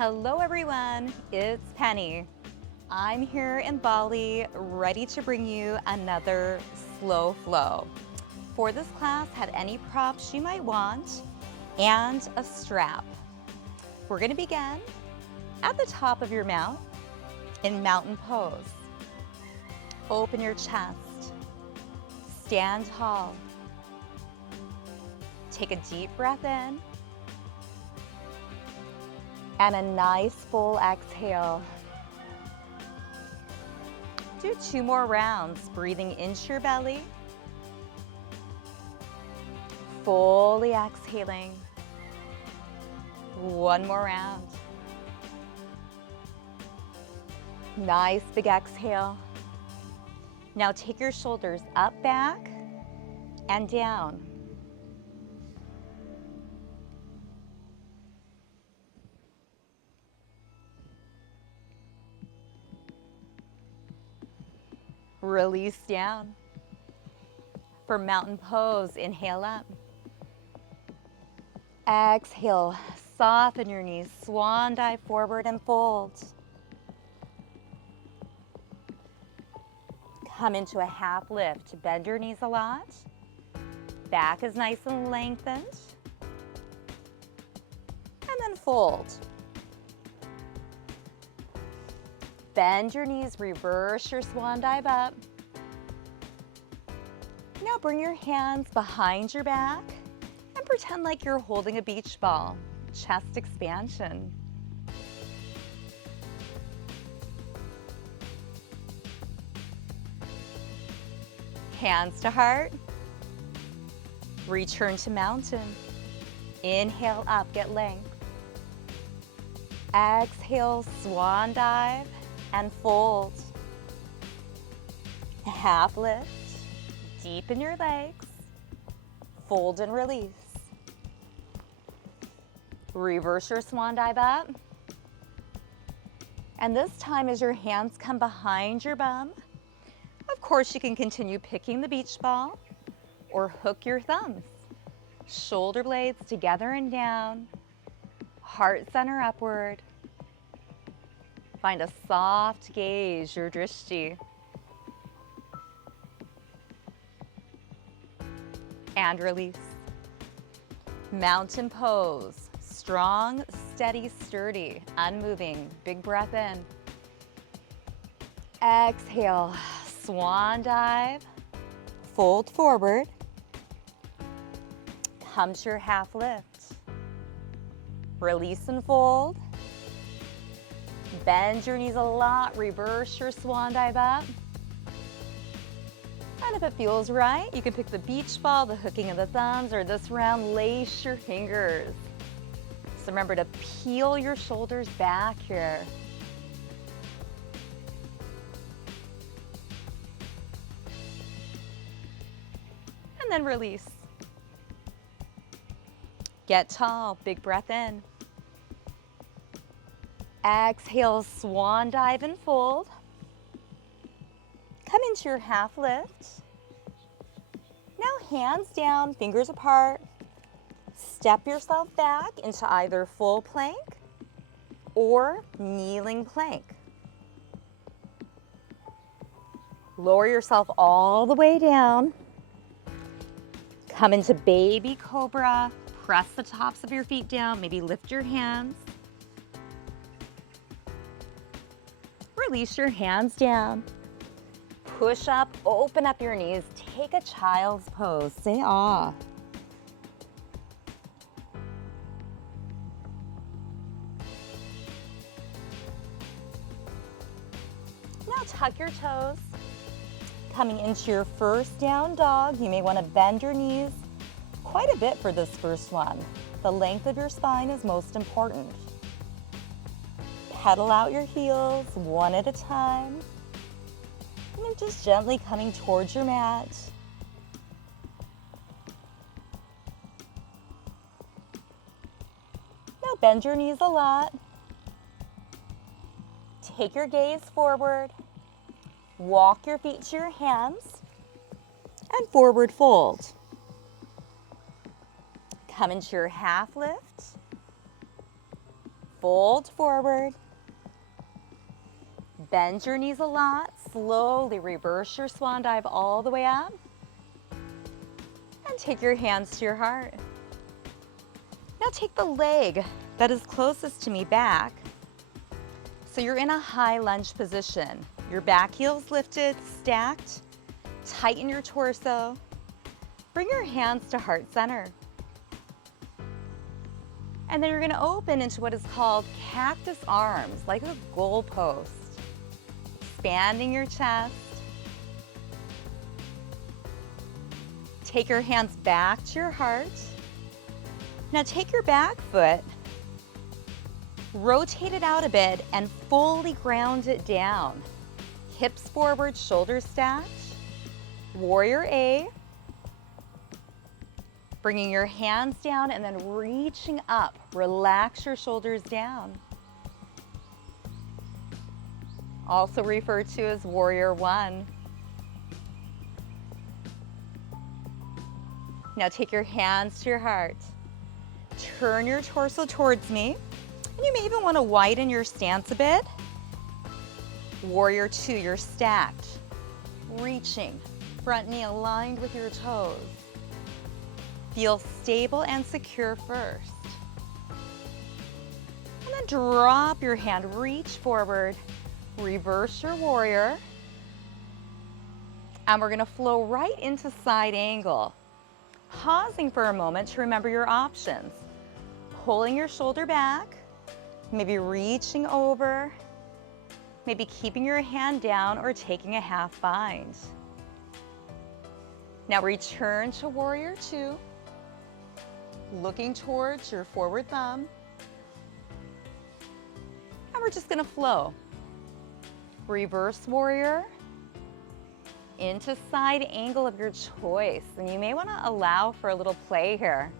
Hello everyone, it's Penny. I'm here in Bali, ready to bring you another slow flow. For this class, had any props you might want and a strap. We're going to begin at the top of your mat in mountain pose. Open your chest, stand tall. Take a deep breath in and a nice full exhale. Do 2 more rounds, breathing into your belly, fully exhaling. 1 more round. Nice big exhale. Now take your shoulders up, back, and down. Release down. For mountain pose, inhale up. Exhale, soften your knees, swan dive forward and fold. Come into a half lift, bend your knees a lot. Back is nice and lengthened. And then fold. Bend your knees, reverse your swan dive up. Now bring your hands behind your back and pretend like you're holding a beach ball. Chest expansion. Hands to heart. Return to mountain. Inhale up, get length. Exhale, swan dive and fold. Half lift. Deepen your legs. Fold and release. Reverse your swan dive up. And this time as your hands come behind your bum, of course you can continue picking the beach ball or hook your thumbs. Shoulder blades together and down. Heart center upward. Find a soft gaze, your drishti. And release. Mountain pose. Strong, steady, sturdy, unmoving. Big breath in. Exhale, swan dive. Fold forward. Come to your half lift. Release and fold. Bend your knees a lot, reverse your swan dive up. And if it feels right, you can pick the beach ball, the hooking of the thumbs, or this round, lace your fingers. So remember to peel your shoulders back here. And then release. Get tall, big breath in. Exhale, swan dive and fold. Come into your half lift. Now hands down, fingers apart. Step yourself back into either full plank or kneeling plank. Lower yourself all the way down. Come into baby cobra. Press the tops of your feet down, maybe lift your hands. Release your hands down. Push up, open up your knees. Take a child's pose. Say ah. Now tuck your toes. Coming into your first down dog, you may want to bend your knees quite a bit for this first one. The length of your spine is most important. Pedal out your heels one at a time. And then just gently coming towards your mat. Now bend your knees a lot. Take your gaze forward. Walk your feet to your hands and forward fold. Come into your half lift. Fold forward. Bend your knees a lot. Slowly reverse your swan dive all the way up. And take your hands to your heart. Now take the leg that is closest to me back. So you're in a high lunge position. Your back heel's lifted, stacked. Tighten your torso. Bring your hands to heart center. And then you're going to open into what is called cactus arms, like a goalpost. Expanding your chest. Take your hands back to your heart. Now take your back foot, rotate it out a bit, and fully ground it down. Hips forward, shoulders stacked. Warrior A. Bringing your hands down and then reaching up. Relax your shoulders down. Also referred to as Warrior 1. Now take your hands to your heart. Turn your torso towards me. And you may even want to widen your stance a bit. Warrior 2, you're stacked. Reaching. Front knee aligned with your toes. Feel stable and secure first. And then drop your hand, reach forward, reverse your warrior. And we're going to flow right into side angle. Pausing for a moment to remember your options. Pulling your shoulder back, maybe reaching over, maybe keeping your hand down or taking a half bind. Now return to Warrior 2, looking towards your forward thumb. And we're just going to flow. Reverse Warrior into side angle of your choice. And you may want to allow for a little play here.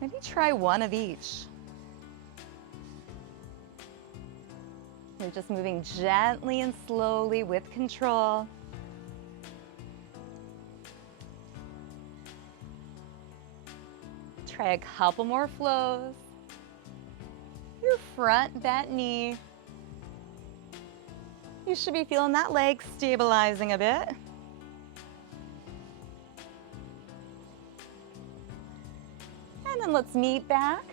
Maybe try one of each. You're just moving gently and slowly with control. Try a couple more flows. Your front bent knee. You should be feeling that leg stabilizing a bit. And then let's meet back.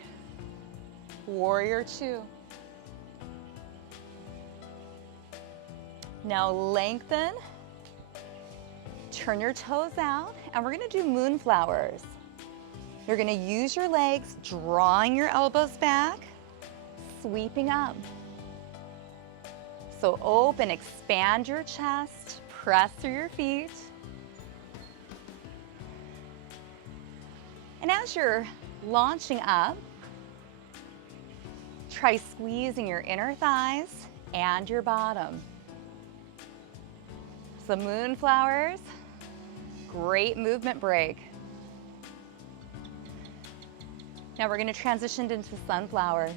Warrior 2. Now lengthen. Turn your toes out, and we're going to do moonflowers. You're going to use your legs, drawing your elbows back, sweeping up. So open, expand your chest, press through your feet. And as you're launching up, try squeezing your inner thighs and your bottom. So moonflowers, great movement break. Now we're going to transition into sunflowers.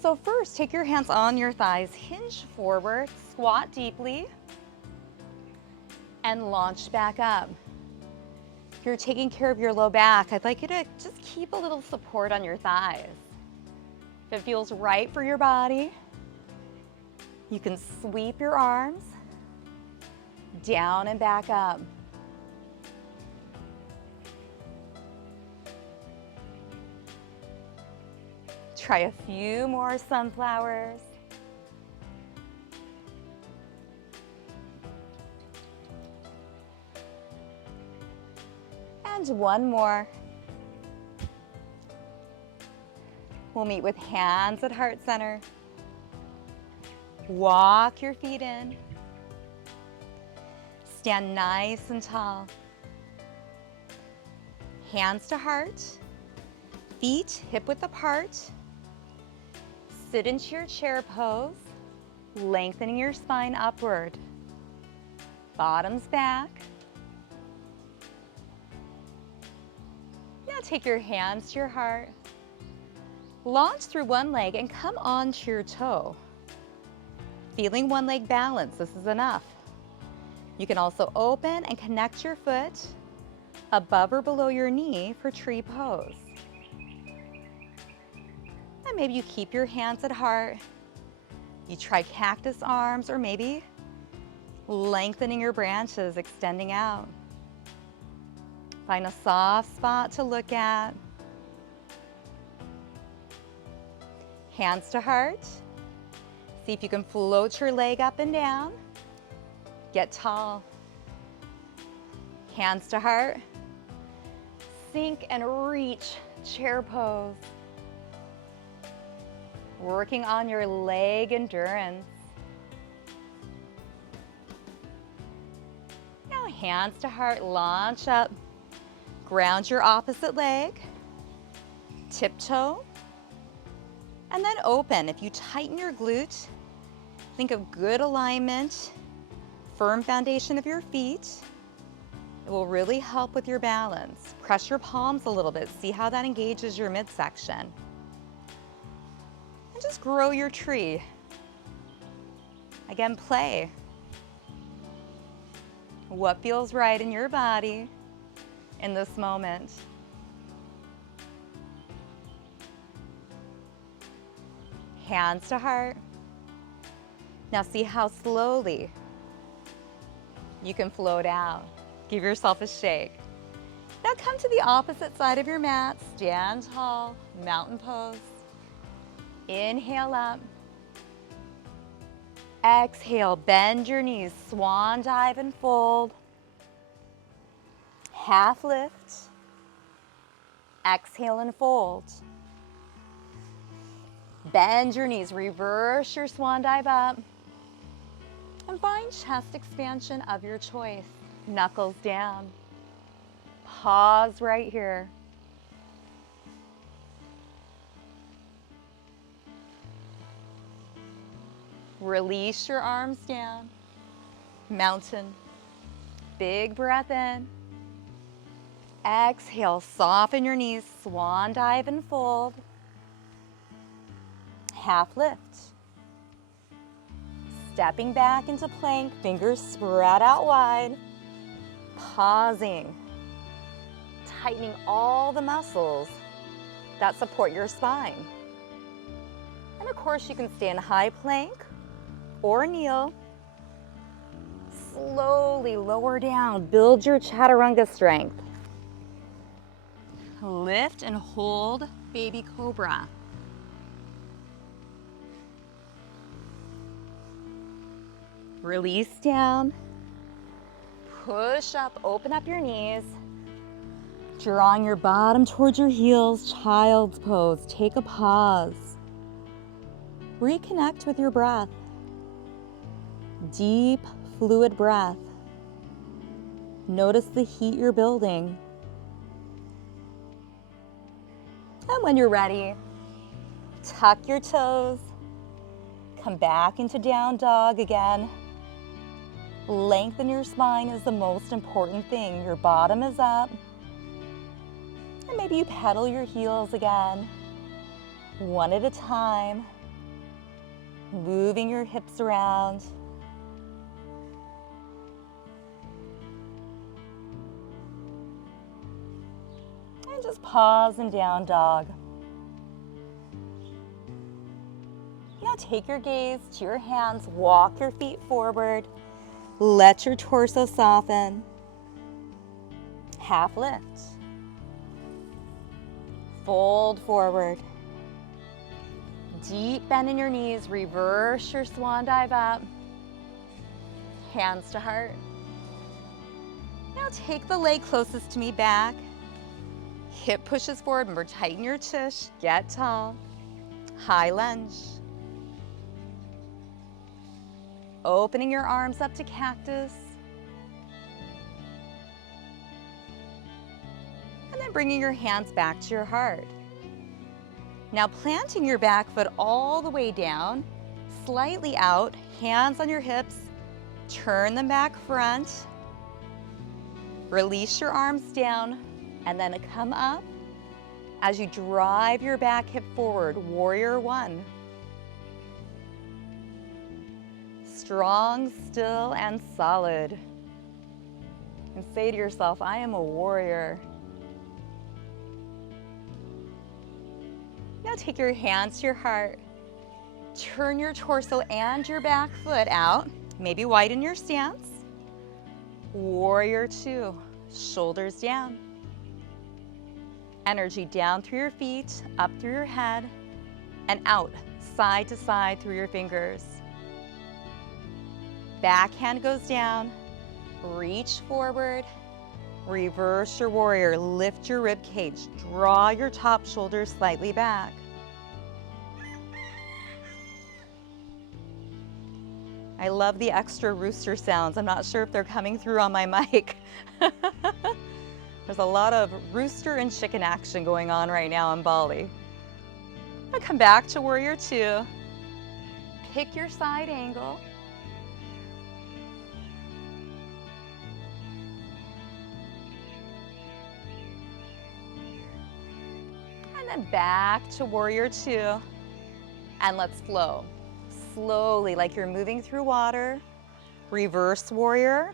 So first, take your hands on your thighs, hinge forward, squat deeply, and launch back up. If you're taking care of your low back, I'd like you to just keep a little support on your thighs. If it feels right for your body, you can sweep your arms down and back up. Try a few more sunflowers. And one more. We'll meet with hands at heart center. Walk your feet in. Stand nice and tall. Hands to heart. Feet hip width apart. Sit into your chair pose, lengthening your spine upward. Bottoms back. Now take your hands to your heart. Launch through one leg and come onto your toe. Feeling one leg balance, this is enough. You can also open and connect your foot above or below your knee for tree pose. And maybe you keep your hands at heart. You try cactus arms, or maybe lengthening your branches, extending out. Find a soft spot to look at. Hands to heart. See if you can float your leg up and down. Get tall. Hands to heart. Sink and reach, chair pose. Working on your leg endurance. Now hands to heart, launch up. Ground your opposite leg. Tiptoe. And then open. If you tighten your glute, think of good alignment, firm foundation of your feet. It will really help with your balance. Press your palms a little bit. See how that engages your midsection. And just grow your tree. Again, play. What feels right in your body in this moment? Hands to heart. Now see how slowly you can float out. Give yourself a shake. Now come to the opposite side of your mat. Stand tall, mountain pose. Inhale up. Exhale, bend your knees, swan dive and fold. Half lift. Exhale and fold. Bend your knees, reverse your swan dive up. And find chest expansion of your choice. Knuckles down. Pause right here. Release your arms down. Mountain. Big breath in. Exhale, soften your knees, swan dive and fold. Half lift. Stepping back into plank, fingers spread out wide. Pausing. Tightening all the muscles that support your spine. And of course, you can stay in high plank or kneel. Slowly lower down, build your chaturanga strength. Lift and hold baby cobra. Release down. Push up, open up your knees. Drawing your bottom towards your heels, child's pose. Take a pause. Reconnect with your breath. Deep, fluid breath. Notice the heat you're building. And when you're ready, tuck your toes. Come back into down dog again. Lengthen your spine is the most important thing. Your bottom is up. And maybe you pedal your heels again, one at a time, moving your hips around. And just pause in down dog. Now take your gaze to your hands, walk your feet forward, let your torso soften. Half lift. Fold forward. Deep bend in your knees, reverse your swan dive up. Hands to heart. Now take the leg closest to me back. Hip pushes forward, remember tighten your tush, get tall. High lunge. Opening your arms up to cactus. And then bringing your hands back to your heart. Now planting your back foot all the way down, slightly out, hands on your hips, turn them back front. Release your arms down and then come up as you drive your back hip forward, warrior one. Strong, still, and solid. And say to yourself, I am a warrior. Now take your hands to your heart. Turn your torso and your back foot out. Maybe widen your stance. Warrior two, shoulders down. Energy down through your feet, up through your head, and out, side to side through your fingers. Back hand goes down, reach forward, reverse your warrior, lift your rib cage, draw your top shoulder slightly back. I love the extra rooster sounds. I'm not sure if they're coming through on my mic. There's a lot of rooster and chicken action going on right now in Bali. I'll come back to warrior two. Pick your side angle. And then back to warrior two. And let's flow. Slowly, like you're moving through water. Reverse warrior.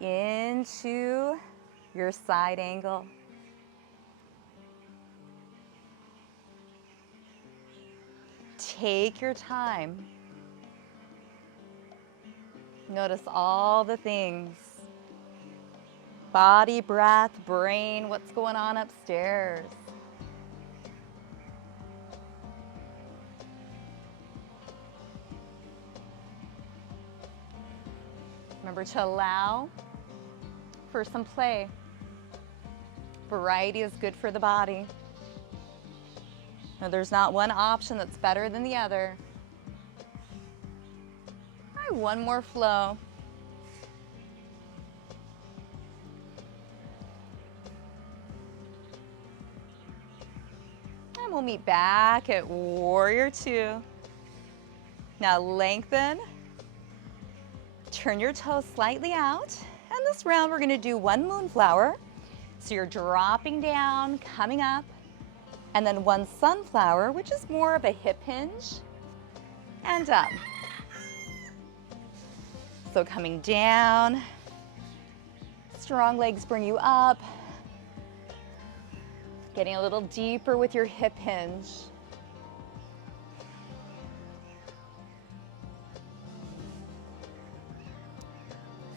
Into your side angle. Take your time. Notice all the things. Body, breath, brain, what's going on upstairs. Remember to allow for some play. Variety is good for the body. Now, there's not one option that's better than the other. All right, one more flow. And we'll meet back at warrior two. Now lengthen. Turn your toes slightly out. And this round we're gonna do one moonflower. So you're dropping down, coming up, and then one sunflower, which is more of a hip hinge, and up. So coming down, strong legs bring you up, getting a little deeper with your hip hinge.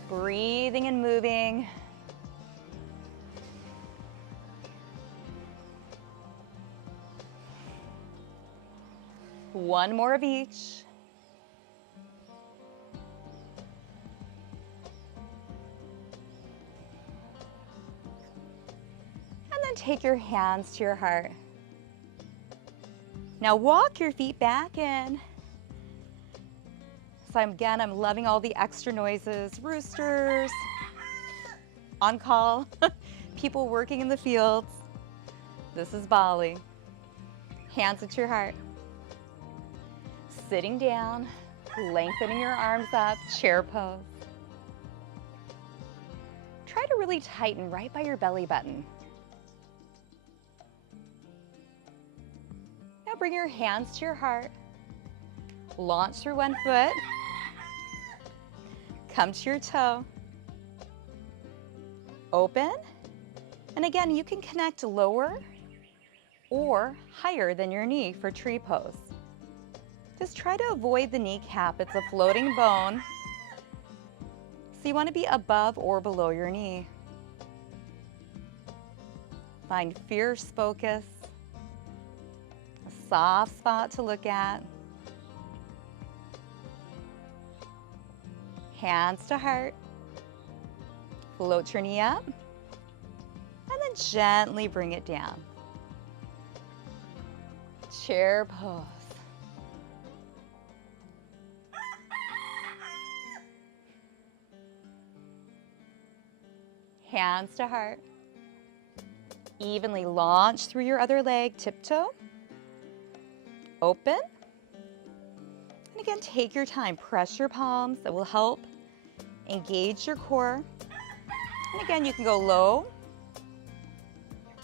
Breathing and moving. One more of each. And then take your hands to your heart. Now walk your feet back in. So again, I'm loving all the extra noises, roosters, on call, people working in the fields. This is Bali. Hands at your heart. Sitting down, lengthening your arms up, chair pose. Try to really tighten right by your belly button. Now bring your hands to your heart. Launch through one foot. Come to your toe. Open. And again, you can connect lower or higher than your knee for tree pose. Just try to avoid the kneecap. It's a floating bone. So you want to be above or below your knee. Find fierce focus, a soft spot to look at. Hands to heart. Float your knee up. And then gently bring it down. Chair pose. Hands to heart. Evenly launch through your other leg, tiptoe. Open. And again, take your time. Press your palms. That will help engage your core. And again, you can go low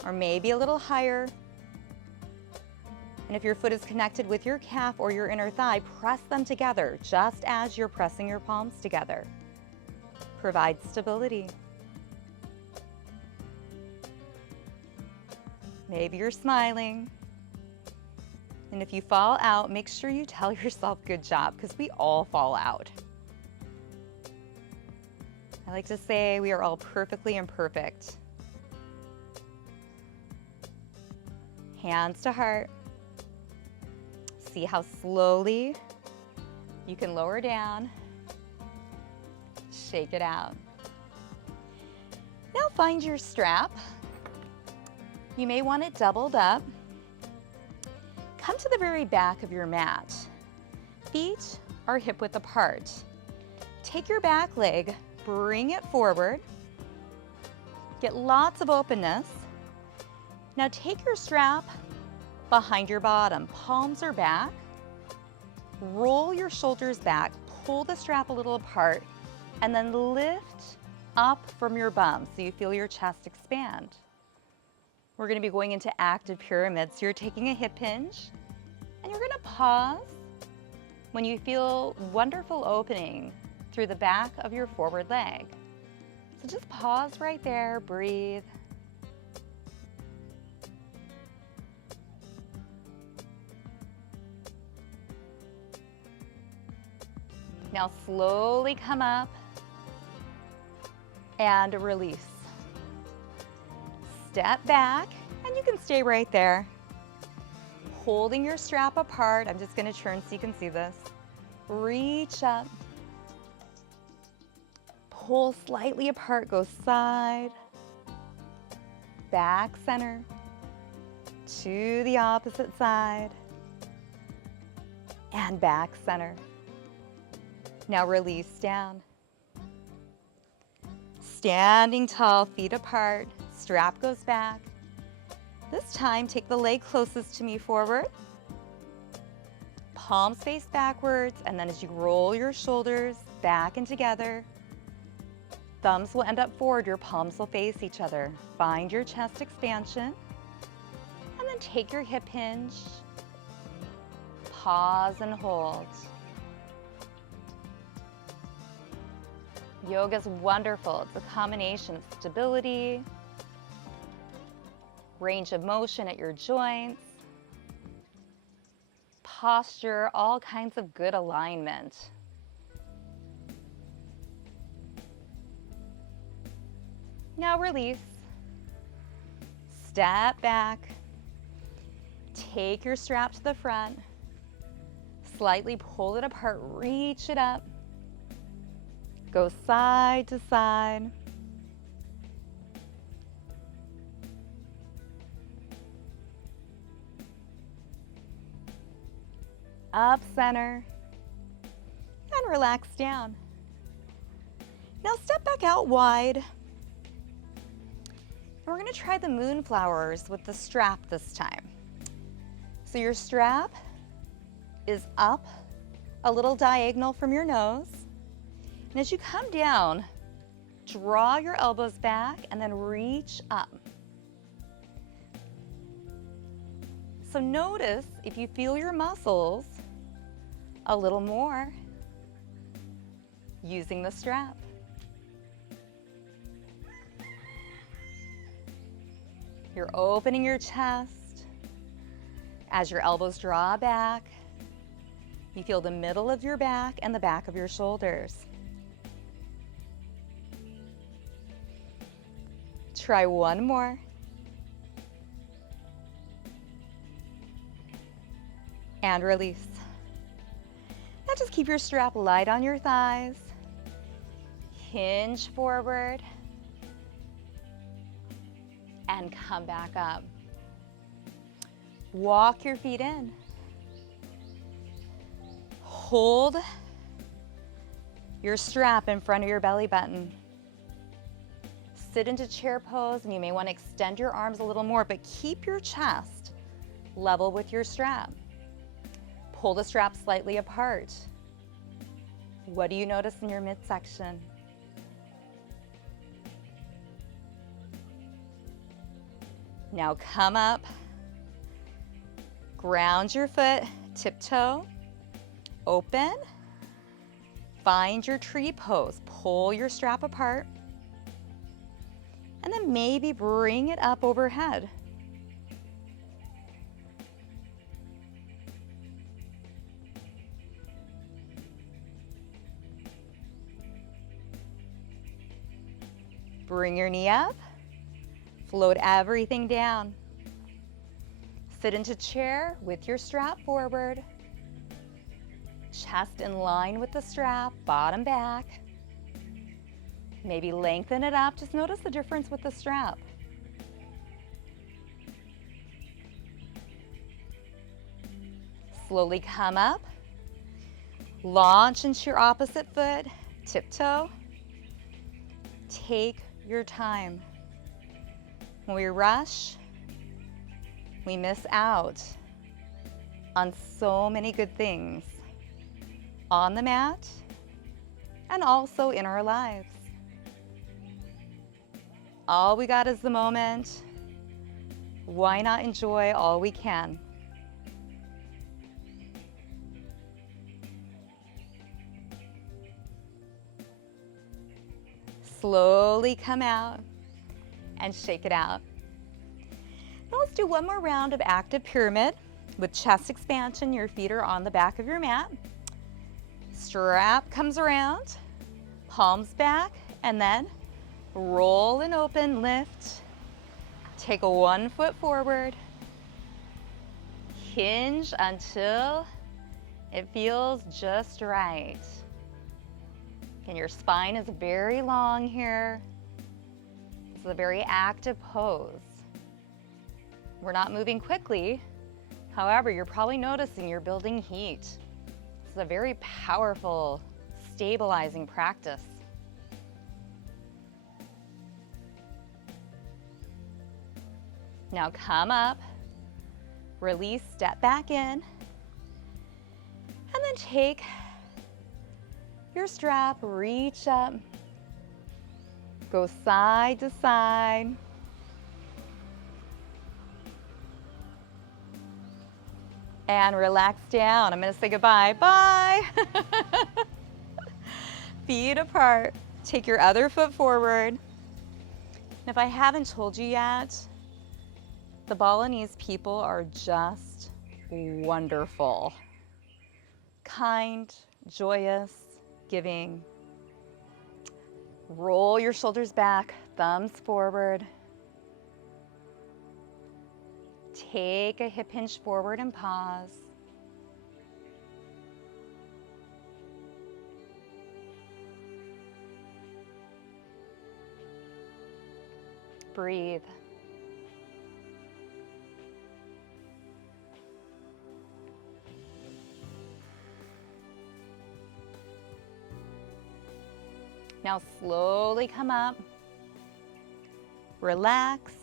or maybe a little higher. And if your foot is connected with your calf or your inner thigh, press them together just as you're pressing your palms together. Provide stability. Maybe you're smiling. And if you fall out, make sure you tell yourself good job, because we all fall out. I like to say we are all perfectly imperfect. Hands to heart. See how slowly you can lower down. Shake it out. Now find your strap. You may want it doubled up. Come to the very back of your mat. Feet are hip width apart. Take your back leg, bring it forward. Get lots of openness. Now take your strap behind your bottom. Palms are back. Roll your shoulders back. Pull the strap a little apart, and then lift up from your bum so you feel your chest expand. We're going to be going into active pyramid. So you're taking a hip hinge, and you're going to pause when you feel wonderful opening through the back of your forward leg. So just pause right there, breathe. Now slowly come up and release. Step back, and you can stay right there. Holding your strap apart. I'm just going to turn so you can see this. Reach up. Pull slightly apart, go side, back center, to the opposite side, and back center. Now release down. Standing tall, feet apart, strap goes back. This time, take the leg closest to me forward. Palms face backwards, and then as you roll your shoulders back and together, thumbs will end up forward, your palms will face each other. Find your chest expansion, and then take your hip hinge, pause and hold. Yoga is wonderful. It's a combination of stability, range of motion at your joints, posture, all kinds of good alignment. Now release. Step back. Take your strap to the front. Slightly pull it apart, reach it up. Go side to side. Up center. And relax down. Now step back out wide. And we're going to try the moonflowers with the strap this time. So your strap is up a little diagonal from your nose. And as you come down, draw your elbows back and then reach up. So notice if you feel your muscles a little more using the strap. You're opening your chest. As your elbows draw back, you feel the middle of your back and the back of your shoulders. Try one more. And release. Now just keep your strap light on your thighs. Hinge forward. And come back up. Walk your feet in. Hold your strap in front of your belly button. Sit into chair pose, and you may want to extend your arms a little more, but keep your chest level with your strap. Pull the strap slightly apart. What do you notice in your midsection? Now come up, ground your foot, tiptoe, open, find your tree pose, pull your strap apart, and then maybe bring it up overhead. Bring your knee up, float everything down. Sit into chair with your strap forward. Chest in line with the strap, bottom back. Maybe lengthen it up. Just notice the difference with the strap. Slowly come up. Launch into your opposite foot, tiptoe. Take your time. When we rush, we miss out on so many good things on the mat and also in our lives. All we got is the moment. Why not enjoy all we can? Slowly come out and shake it out. Now let's do one more round of active pyramid with chest expansion. Your feet are on the back of your mat. Strap comes around, palms back, and then roll and open, lift. Take a 1 foot forward. Hinge until it feels just right. And your spine is very long here. This is a very active pose. We're not moving quickly. However, you're probably noticing you're building heat. This is a very powerful, stabilizing practice. Now come up, release, step back in, and then take your strap, reach up, go side to side. And relax down. I'm gonna say goodbye. Bye. Feet apart. Take your other foot forward. And if I haven't told you yet, the Balinese people are just wonderful. Kind, joyous, giving. Roll your shoulders back, thumbs forward. Take a hip hinge forward and pause. Breathe. Now slowly come up, relax,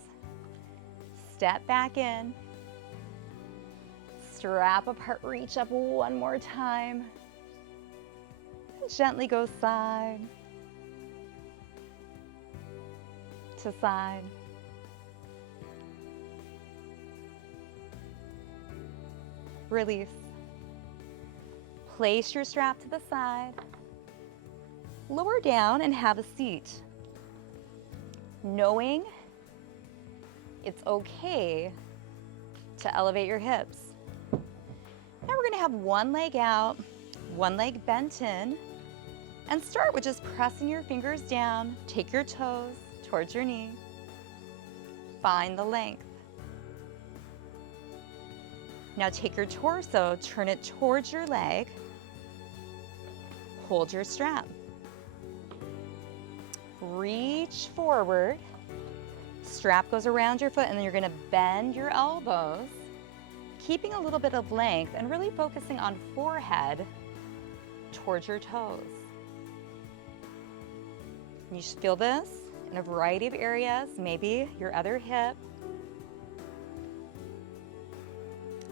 step back in, strap apart, reach up one more time, and gently go side to side. Release. Place your strap to the side. Lower down and have a seat. Knowing it's okay to elevate your hips. Now we're gonna have one leg out, one leg bent in, and start with just pressing your fingers down. Take your toes towards your knee. Find the length. Now take your torso, turn it towards your leg. Hold your strap. Reach forward, strap goes around your foot, and then you're gonna bend your elbows, keeping a little bit of length and really focusing on forehead towards your toes. You should feel this in a variety of areas, maybe your other hip,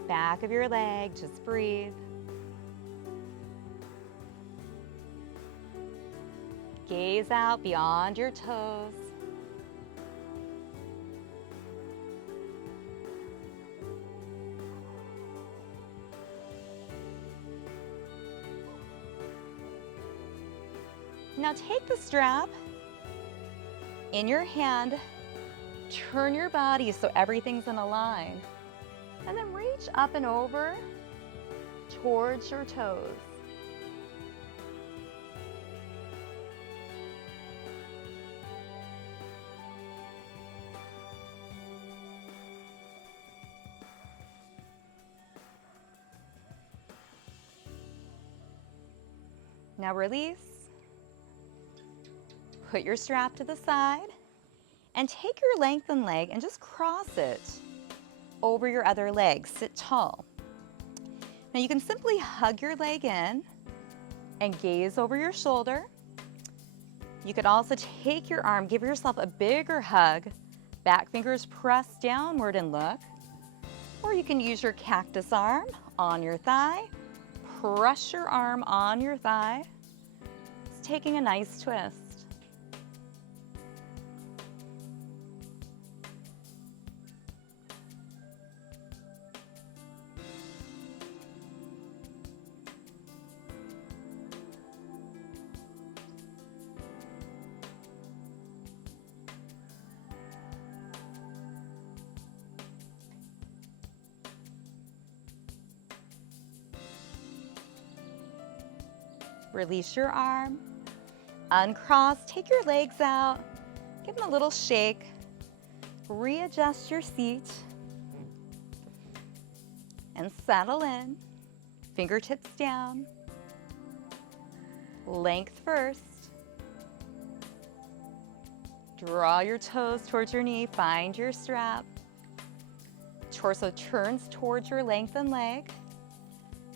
back of your leg, just breathe. Gaze out beyond your toes. Now take the strap in your hand, turn your body so everything's in a line, and then reach up and over towards your toes. Now release. Put your strap to the side and take your lengthened leg and just cross it over your other leg. Sit tall. Now you can simply hug your leg in and gaze over your shoulder. You could also take your arm, give yourself a bigger hug, back fingers press downward and look. Or you can use your cactus arm on your thigh, press your arm on your thigh. It's taking a nice twist. Release your arm, uncross, take your legs out, give them a little shake, readjust your seat, and settle in, fingertips down, length first. Draw your toes towards your knee, find your strap. Torso turns towards your lengthened leg.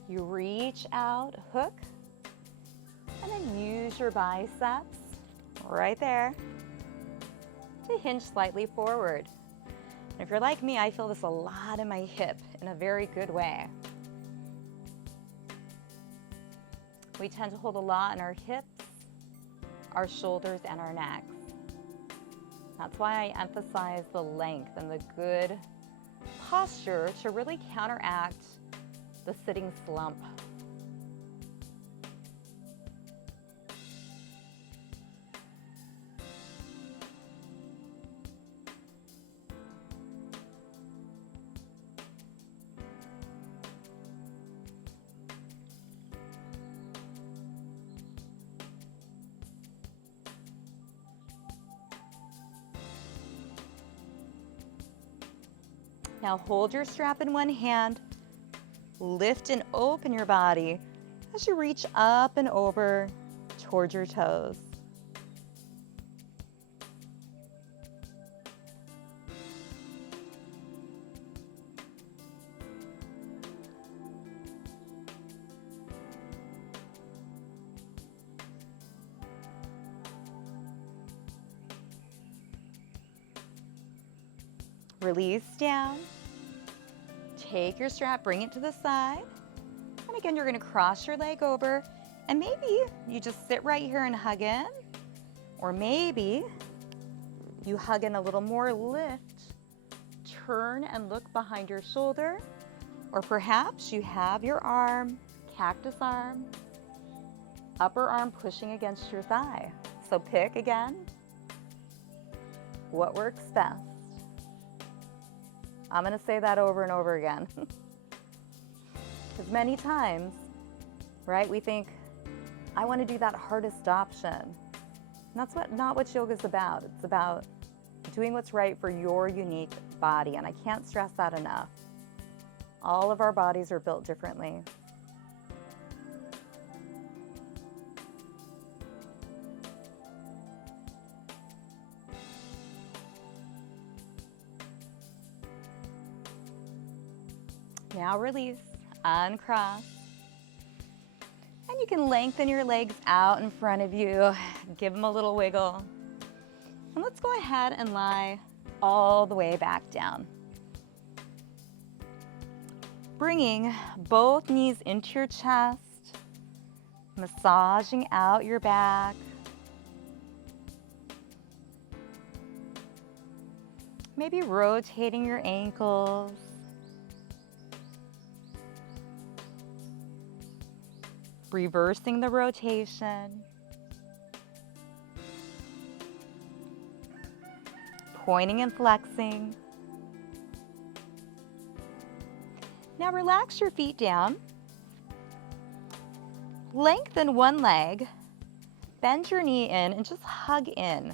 You reach out, hook, and then use your biceps right there to hinge slightly forward. And if you're like me, I feel this a lot in my hip in a very good way. We tend to hold a lot in our hips, our shoulders, and our necks. That's why I emphasize the length and the good posture to really counteract the sitting slump. Now hold your strap in one hand, lift and open your body as you reach up and over towards your toes. Release down, take your strap, bring it to the side, and again you're going to cross your leg over, and maybe you just sit right here and hug in, or maybe you hug in a little more, lift, turn and look behind your shoulder, or perhaps you have your arm, cactus arm, upper arm pushing against your thigh. So pick again what works best. I'm going to say that over and over again. Because many times, right, we think, I want to do that hardest option. And that's not what yoga is about. It's about doing what's right for your unique body. And I can't stress that enough. All of our bodies are built differently. Now release, uncross. And you can lengthen your legs out in front of you. Give them a little wiggle. And let's go ahead and lie all the way back down. Bringing both knees into your chest, massaging out your back. Maybe rotating your ankles. Reversing the rotation. Pointing and flexing. Now relax your feet down. Lengthen one leg. Bend your knee in and just hug in.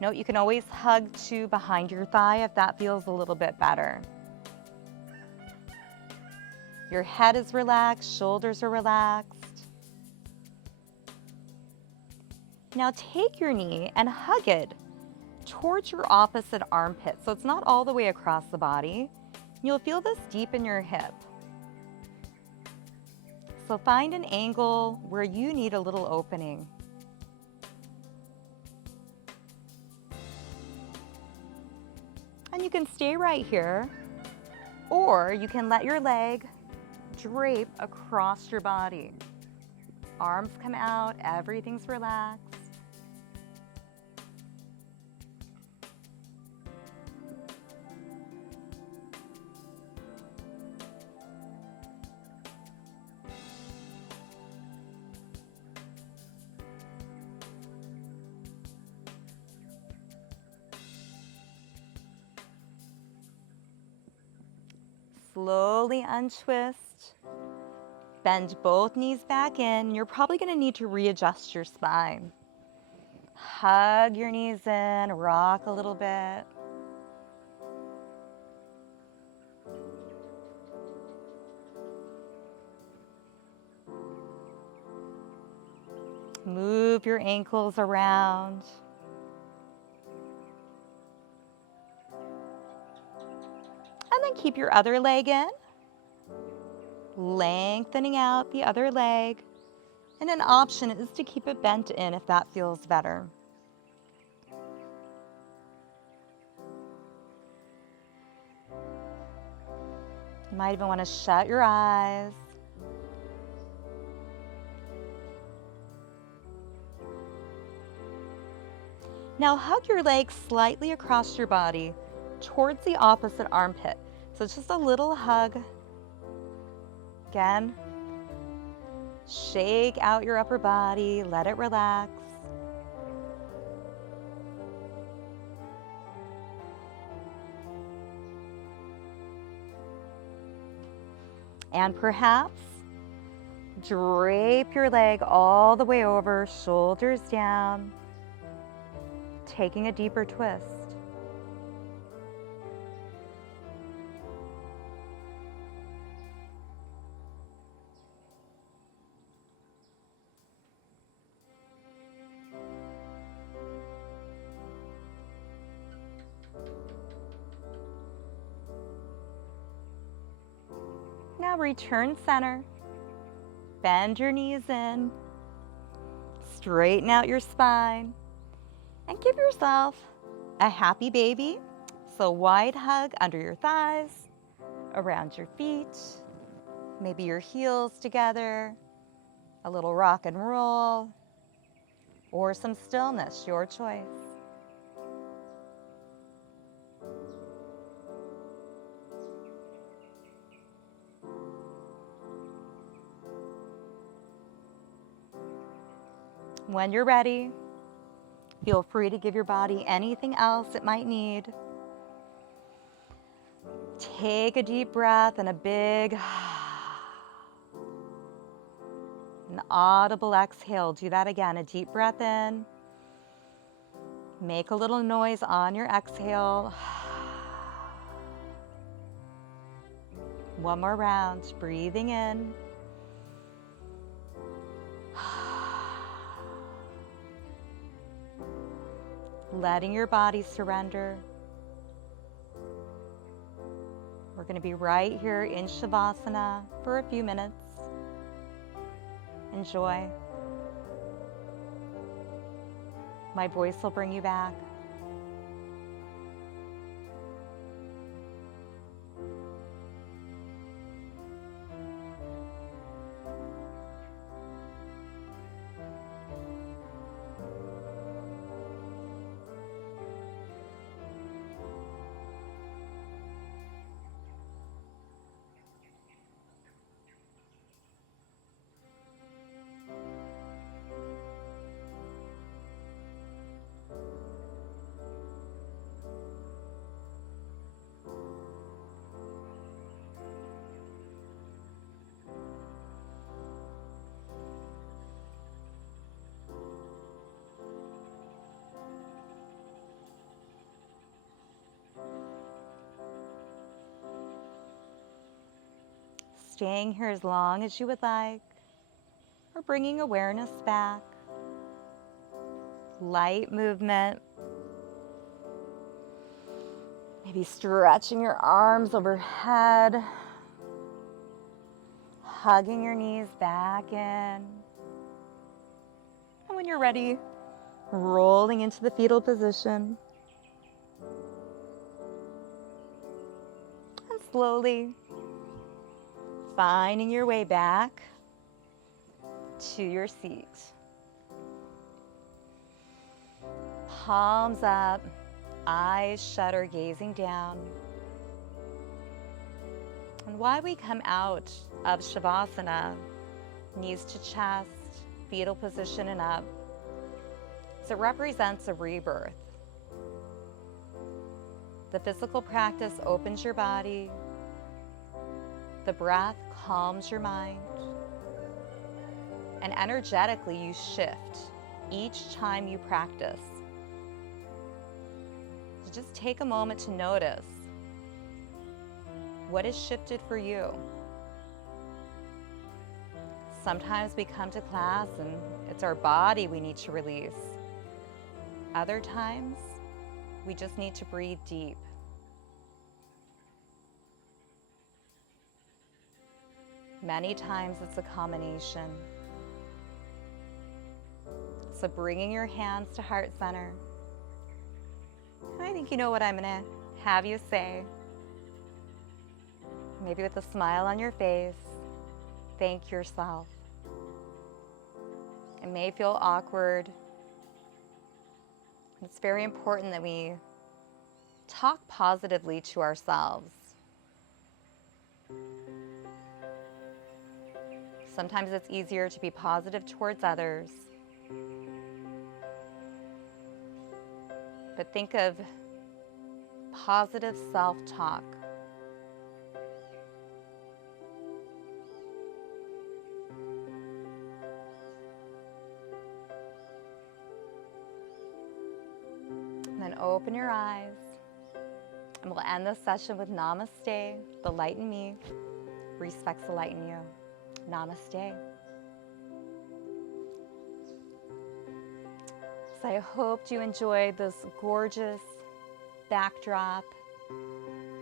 Note you can always hug to behind your thigh if that feels a little bit better. Your head is relaxed, shoulders are relaxed. Now take your knee and hug it towards your opposite armpit, so it's not all the way across the body. You'll feel this deep in your hip. So find an angle where you need a little opening. And you can stay right here, or you can let your leg drape across your body. Arms come out, everything's relaxed. Slowly untwist. Bend both knees back in. You're probably going to need to readjust your spine. Hug your knees in, rock a little bit. Move your ankles around. And then keep your other leg in. Lengthening out the other leg. And an option is to keep it bent in if that feels better. You might even want to shut your eyes. Now hug your legs slightly across your body towards the opposite armpit. So it's just a little hug. Again, shake out your upper body, let it relax. And perhaps drape your leg all the way over, shoulders down, taking a deeper twist. Now return center, bend your knees in, straighten out your spine, and give yourself a happy baby. So wide hug under your thighs, around your feet, maybe your heels together, a little rock and roll, or some stillness, your choice. When you're ready, feel free to give your body anything else it might need. Take a deep breath and a big, an audible exhale. Do that again. A deep breath in. Make a little noise on your exhale. One more round. Breathing in. Letting your body surrender. We're going to be right here in Shavasana for a few minutes. Enjoy. My voice will bring you back. staying here as long as you would like, or bringing awareness back. Light movement. Maybe stretching your arms overhead, hugging your knees back in. And when you're ready, rolling into the fetal position. And slowly finding your way back to your seat. Palms up, eyes shut or gazing down. And while we come out of Shavasana, knees to chest, fetal position and up, so it represents a rebirth. The physical practice opens your body. The breath calms your mind. And energetically you shift each time you practice. So just take a moment to notice what has shifted for you. Sometimes we come to class and it's our body we need to release. Other times, we just need to breathe deep. Many times it's a combination. So bringing your hands to heart center. And I think you know what I'm gonna have you say. Maybe with a smile on your face, thank yourself. It may feel awkward. It's very important that we talk positively to ourselves. Sometimes it's easier to be positive towards others. But think of positive self-talk. And then open your eyes. And we'll end this session with Namaste. The light in me respects the light in you. Namaste. So I hoped you enjoyed this gorgeous backdrop.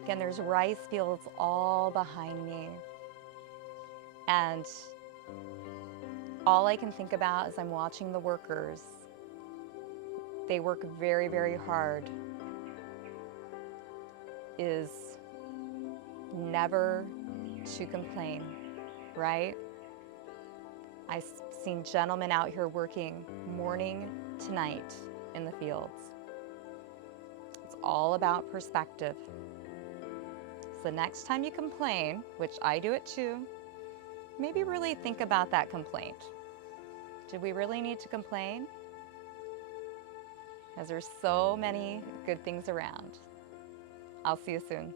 Again, there's rice fields all behind me. And all I can think about as I'm watching the workers, they work very, very hard, is never to complain, right? I've seen gentlemen out here working morning to night in the fields. It's all about perspective. So next time you complain, which I do it too, maybe really think about that complaint. Do we really need to complain? Because there's so many good things around. I'll see you soon.